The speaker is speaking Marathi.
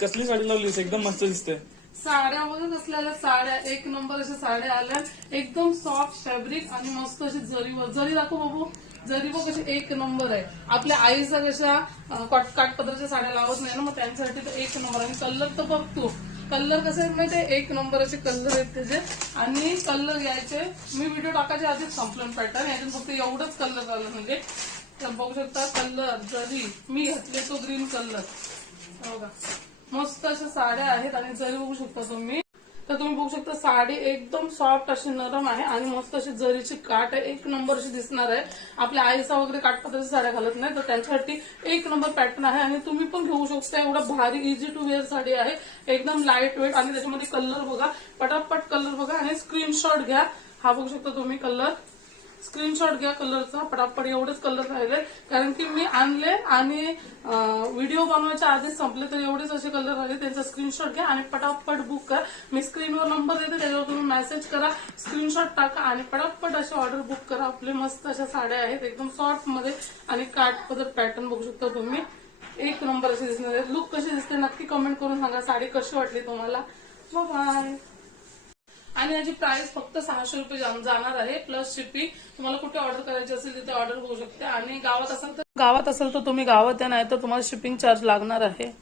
कसली साडी लावलीस? एकदम मस्त दिसते. साड्या बघत असलेल्या साड्या एक नंबर अशा साड्या आल्या, एकदम सॉफ्ट फॅब्रिक आणि मस्त अशी जरी दाखव बाबू. जरी बघ कशी एक नंबर आहे. आपल्या आईचा कशा काठपदराच्या साड्या लावत नाही ना, मग त्यांच्यासाठी तर एक नंबर. आणि कलर तर बघ तू, कलर कसे आहेत माहिती आहे, एक नंबर असे कलर आहेत त्याचे. आणि कलर घ्यायचे, मी व्हिडिओ टाकायच्या आधीच संपलन पॅटर्न, याच्यात फक्त एवढंच कलर आलं. म्हणजे बघू शकता कलर, जरी मी घातले तो ग्रीन कलर बघा. मस्त अशा साड्या आहेत आणि जरी बघू शकता तुम्ही, तर तुम्ही बघू शकता साडी एकदम सॉफ्ट अशी नरम आहे आणि मस्त अशी जरीची काठ आहे, एक नंबर अशी दिसणार आहे. आपल्या आईचा वगैरे काठपदराच्या साड्या घालत नाही तर त्यांच्यासाठी एक नंबर पॅटर्न आहे. आणि तुम्ही पण घेऊ शकता, एवढं भारी इझी टू वेअर साडी आहे, एकदम लाईट वेट. आणि त्याच्यामध्ये कलर बघा, पटापट कलर बघा. आणि स्क्रीनशॉट घ्या, हा बघू शकता तुम्ही कलर, स्क्रीनशॉट घ्या कलरचा पटापट. एवढेच कलर राहिले कारण की मी आणले आणि व्हिडिओ बनवायच्या आधीच संपले, तर एवढेच असे कलर राहिले. त्यांचा स्क्रीनशॉट घ्या आणि पटापट बुक करा. मी स्क्रीनवर नंबर देते, त्याच्यावर तुम्ही मेसेज करा, स्क्रीनशॉट टाका आणि पटापट अशी ऑर्डर बुक करा. आपले मस्त अशा साड्या आहेत एकदम सॉफ्ट मध्ये आणि काठपदर पॅटर्न बघू शकता तुम्ही, एक नंबर अशी दिसणार आहे. लुक कशी दिसते नक्की कमेंट करून सांगा. साडी कशी वाटली तुम्हाला. बाय. आणि याची प्राइस फक्त 600 रुपये जाणार आहे प्लस शिपिंग. तुम्हाला कुठे ऑर्डर करायची असेल तिथे ऑर्डर होऊ शकते. आणि गावात असेल तर तुम्ही गावात या, नाही तर तुम्हाला शिपिंग चार्ज लागणार आहे.